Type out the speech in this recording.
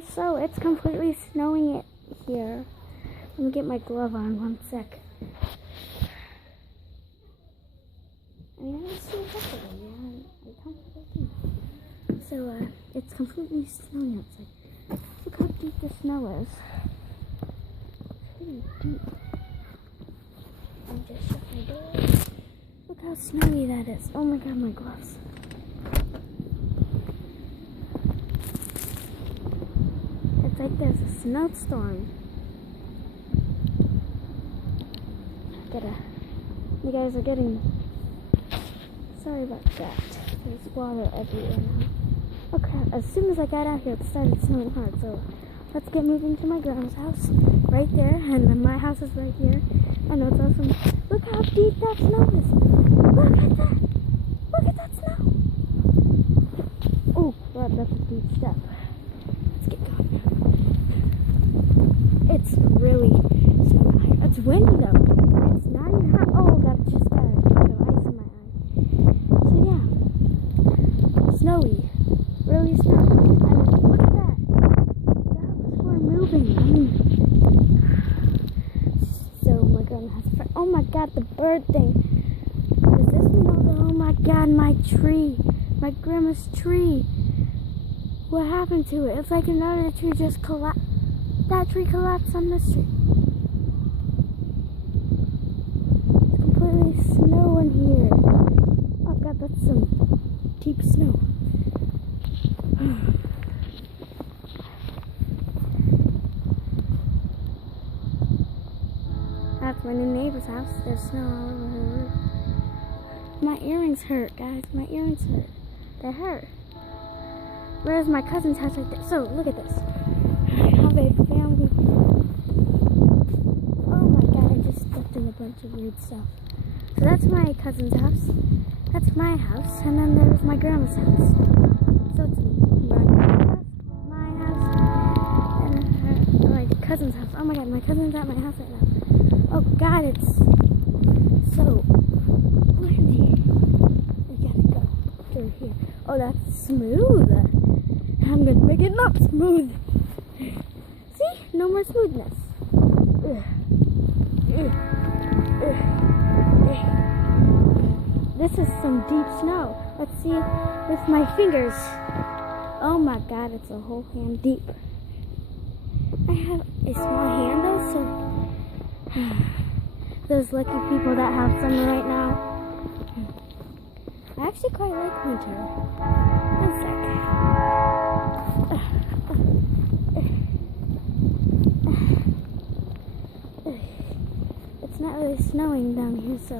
guys, so it's completely snowing it here. Let me get my glove on 1 sec. I mean, I don't see it yesterday, yeah. I'm comfortable. So, it's completely snowing outside. Look how deep the snow is. It's pretty deep. Let me just shut my door. Look how snowy that is. Oh my god, my gloves. It's like there's a snowstorm. You guys are getting... Sorry about that. There's water everywhere now. Oh crap, as soon as I got out here it started snowing hard, so let's get moving to my grandma's house. Right there, and then my house is right here. I know it's awesome. Look how deep that snow is. Look at that! Look at that snow! Oh, wow, that's a deep step. Let's get going. It's really snowing. It's windy though. It's not even hot. Oh god, it just got ice in my eye. So yeah, snowy. Really snowy. I mean, look at that. We're moving. I mean, so my grandma has a friend. Oh my god, the bird thing. Does this mean, oh my god, my tree. My grandma's tree. What happened to it? It's like another tree just collapsed. That tree collapsed on this tree. It's completely snowing here. Oh god, that's some deep snow. That's my new neighbor's house. There's snow all over her roof. My earrings hurt, guys. My earrings hurt. They hurt. Where's my cousin's house right there? So, look at this. I have a family. Oh my god, I just stepped in a bunch of weird stuff. So that's my cousin's house. That's my house. And then there's my grandma's house. So it's my grandma's house, my house, and my cousin's house. Oh my god, my cousin's at my house right now. Oh god, it's so windy. We gotta go through here. Oh, that's smooth. I'm gonna make it not smooth. See? No more smoothness. This is some deep snow. Let's see with my fingers. Oh my god, it's a whole hand deep. I have a small hand though, so those lucky people that have summer right now. I actually quite like winter. One sec. It's not really snowing down here, so